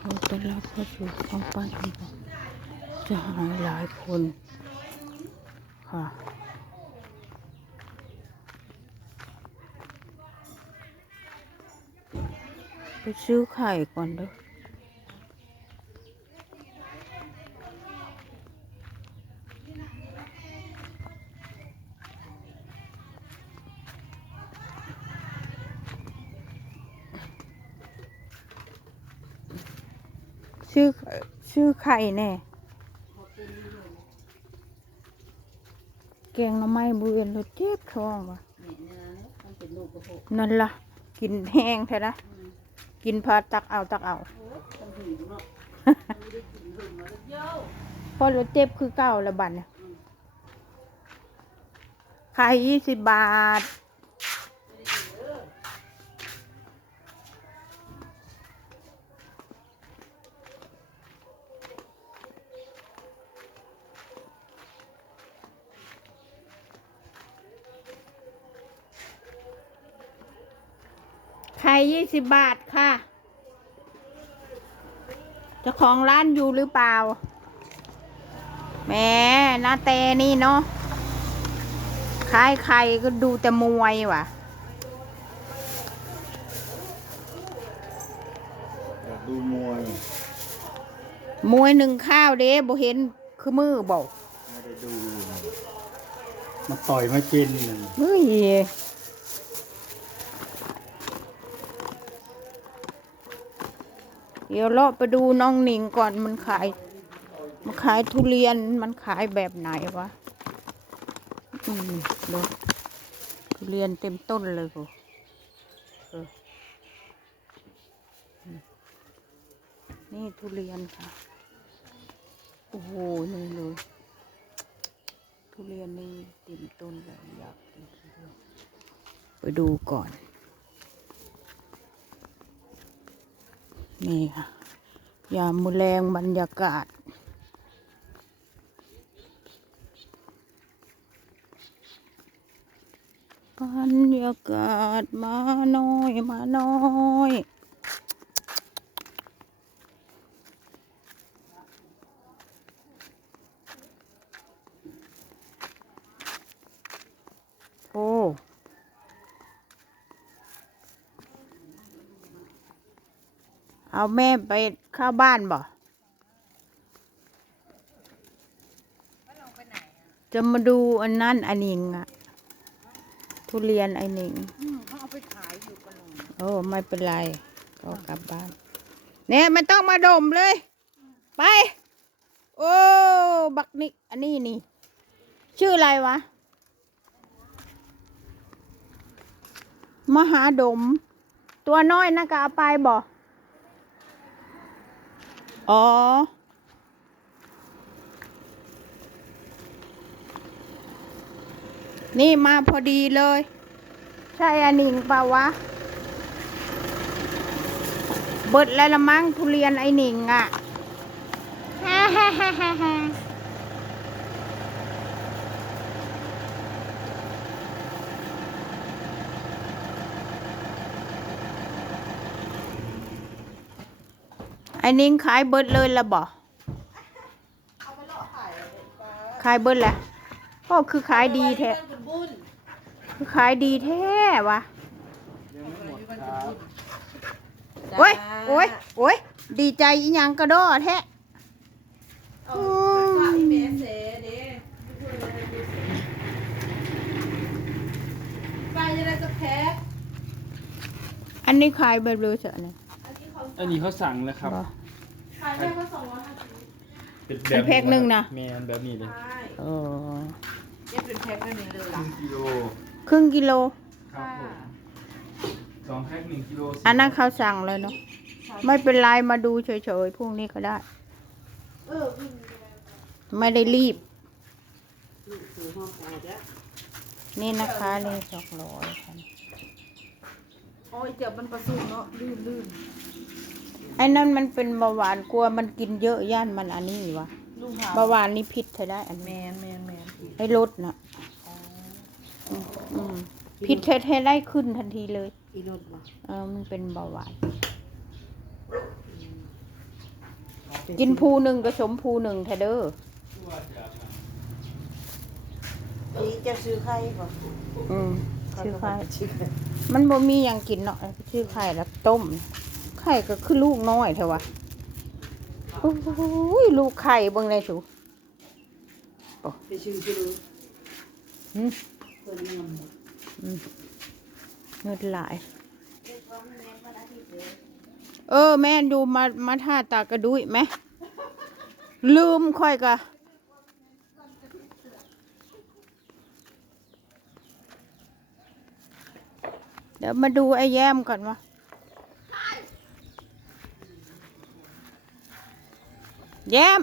ขอต้อนรับเข้าสู่ช่องป้าอีกจะหายหลายคนค่ะไปซื้อไข่ก่อนเด้อ ซื้อซื้อไข่แน่แกงหน่อไม้บุเรียนรสเจ็บท้องว่ะนั่นล่ะ กินแห้งแท้นะกินพาตักเอาตักเอาพอรถเจ็บคือเก่าละบัดเนี่ยขายยี่สิบบาท ไข่ยี่สิบบาทค่ะเจ้าของร้านอยู่หรือเปล่าแหมหน้าเตนี่เนาะขายไข่ก็ดูแต่มวยว่ะอยากดูมวย มวยหนึ่งข้าวเด้บ่เห็นคือมือบอกไม่ได้ดู มาต่อยมากินนั่นเฮ้ย เดี๋ยวเราไปดูน้องหนิงก่อนมันขาย มันขายทุเรียนมันขายแบบไหนวะอืมดูทุเรียนเต็มต้นเลยกูเออนี่ทุเรียนค่ะ โอ้โหนี่เลยทุเรียนนี่เต็มต้นเลยอยากกินไปดูก่อน นี่ค่ะ ยามมือแรงบรรยากาศ บรรยากาศมาน้อยมาน้อย โอ้ เอาแม่ไปเข้าบ้านบ่จะมาดูอันนั้นอันนิงอะทุเรียนไอ้นิงเขาเอาไปขายอยู่กันเลยโอ้ไม่เป็นไรก็กลับบ้าน เนี่ยไม่ต้องมาดมเลย ไป โอ้บักนี่อันนี้นี่ ชื่ออะไรวะ มหาดม ตัวน้อยนะก็เอาไปบ่ อ๋อ นี่มาพอดีเลย ใช่อันนิงเปล่าวะ เบิดแล้วละมั้งทุเรียนไอ้หนิงอะฮ่าฮ่าฮ่าฮ่าฮ่า ไอ้หนิงขายเบิดเลยละบ่ขายเบิดแล้วก็คือขายดีแท้คือขายดีแท้วะยังไม่หมดครับโอ้ยโอ้ยโอ้ยดีใจอีหยังกระโดดแท้อันนี้ขายแบบรู้จักนะอันนี้เขา อันนี้เขาสั่งแล้วครับบ่ ขายได้แค่สองร้อยห้าสิบเป็นอันแพ็คหนึ่งนะ แมนแบบนี้เลย ใช่เออเย็บเป็นแพ็คได้เลยเลยคล่ะ รึ่งกิโลครึ่งกิโล ครับผมสองแพ็คหนึ่งกิโลอันนั้นเขาสั่งเลยเนาะไม่เป็นไรมาดูเฉยๆพวกนี้ก็ได้ เออวิ่งไม่ได้รีบถือห้องแอร์แล้วนี่นะคะนี่สองร้อยค่ะ โอ้ยเจ็บมันประสุเนาะลื่นลื่นไอ้นั่นมันเป็นเบาหวานกลัวมันกินเยอะย่านมันอันนี้วะลุงหาเบาหวานนี่พิษใช่ได้อันแมนี้นแมนแมนให้ลดนะอืมพิษเทให้ได้ขึ้นทันทีเลย อีรถมาเออมันเป็นเบาหวาน กินภูหนึ่งก็สมภูหนึ่งแท้เด้อนี่จะซื้อไข่บ่อืมชื่อไข่ชื่อไข่มันบ่มีหยังกินเนาะชื่อไข่แล้วต้มไข่ก็คือลูกน้อยเถอะวะโอ้ยลูกไข่เบิ่งได้สูไปชื่อชื่อหืมเงินนำหมดเงินหลาย เออ แม่ดูมามาท่าตากระดุยไหม ลืมค่อยกะเดี๋ยวมาดูไอ้แย้มก่อนวะ แย้ม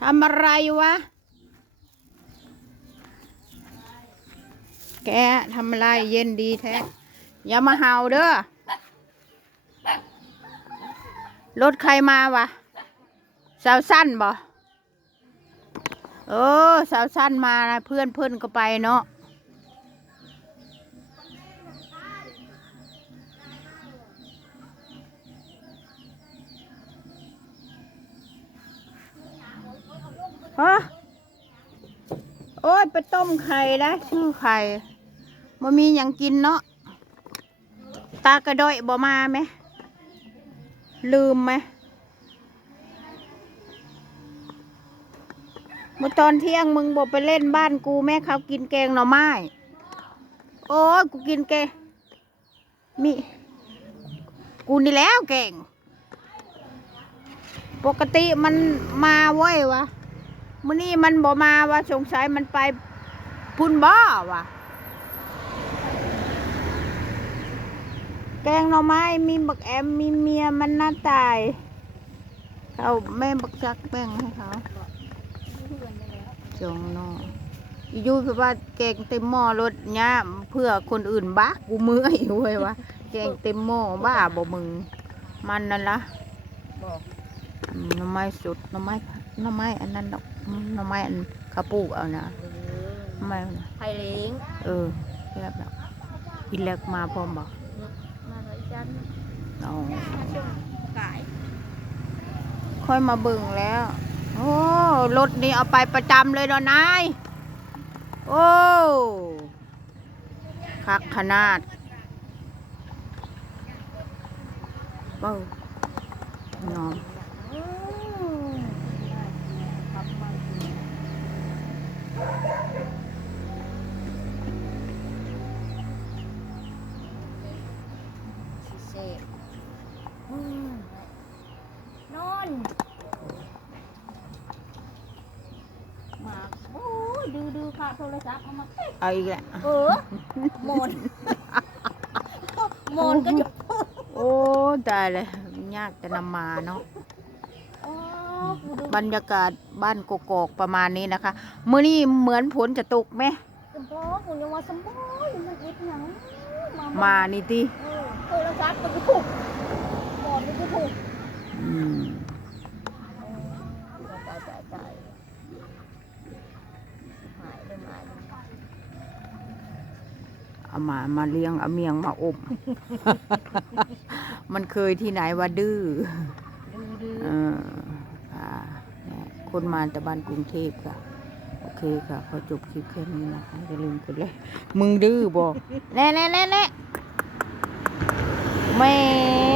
ทำอะไรวะ แกทำอะไรเย็นดีแท้ อย่ามาเห่าเด้อ รถใครมาวะ สาวสั้นบ่ เออ สาวสั้นมานะเพื่อนเพื่อนก็ไปเนาะ ฮะโอ้ยไปต้มไข่นะชื่อไข่บ่มีหยังกินเนาะตากระดอยบ่มาไหมลืมไหมเมื่อตอนเที่ยงมึงบอกไปเล่นบ้านกูแม่เขากินแกงหน่อไม้โอ้ยกูกินแกงมีกูนี่แล้วแกงปกติมันมาเว้ยวะ มื่อนี้มันบ่มาวะสงสัยมันไปพุ่นบ่วะแกงหน่อไม้มีบักแอมมีเมียมันน่าตายเขาแม่บักจักแบ่งให้เขาจงเนออียูคือว่าแกงเต็มหม้อรถเนี่ยเพื่อคนอื่นบ้ากูมือไอ้เว้ยวะแกงเต็มหม้อบ้าบ่มึง มันนั่นละบอกอืมหน่อไม้สดหน่อไม้หน่อไม้อันนั้นดอกอืม หน่อไม้อันเขาปลูกเอานะเอหน่อไม้อันนั้นไข่เล้งเออแบบแบบอีเล็กมาพร้อมบอกมาเลยจันอ๋อขายค่อยมาเบิ่งแล้ว โอ้รถนี่เอาไปประจำเลยเนาะนายโอ้คักขนาดเบ้า เซ่นอนมาโอ้ยดูดูค่ะโทรศัพท์เอามาเอาอีกแล้วเออหมนหมนก็อยู่โอ้ตายเลยยากจะนำมาเนาะอ๋อกูดูบรรยากาศบ้านกกอกประมาณนี้นะคะ มื้อนี้เหมือนฝนจะตกไหมสมพอกูยังว่าสมพออยู่มันอิดหยังมามานี่ติเอ อโทรศัพท์มันก็ถูกหมอนมันก็ถูกอืมตายตายตายหายเลยหายเลยเอามามาเลี้ยงเอาเมียงมาอมมันเคยที่ไหนว่าดื้อดูดูเออค่ะเนี่ยคนมาจากบ้านกรุงเทพค่ะ โอเคค่ะ ขอจบคลิปแค่นี้นะคะอย่าลืมกดไลค์มึงดื้อบอกแน่แน่แน่แน่ แหม่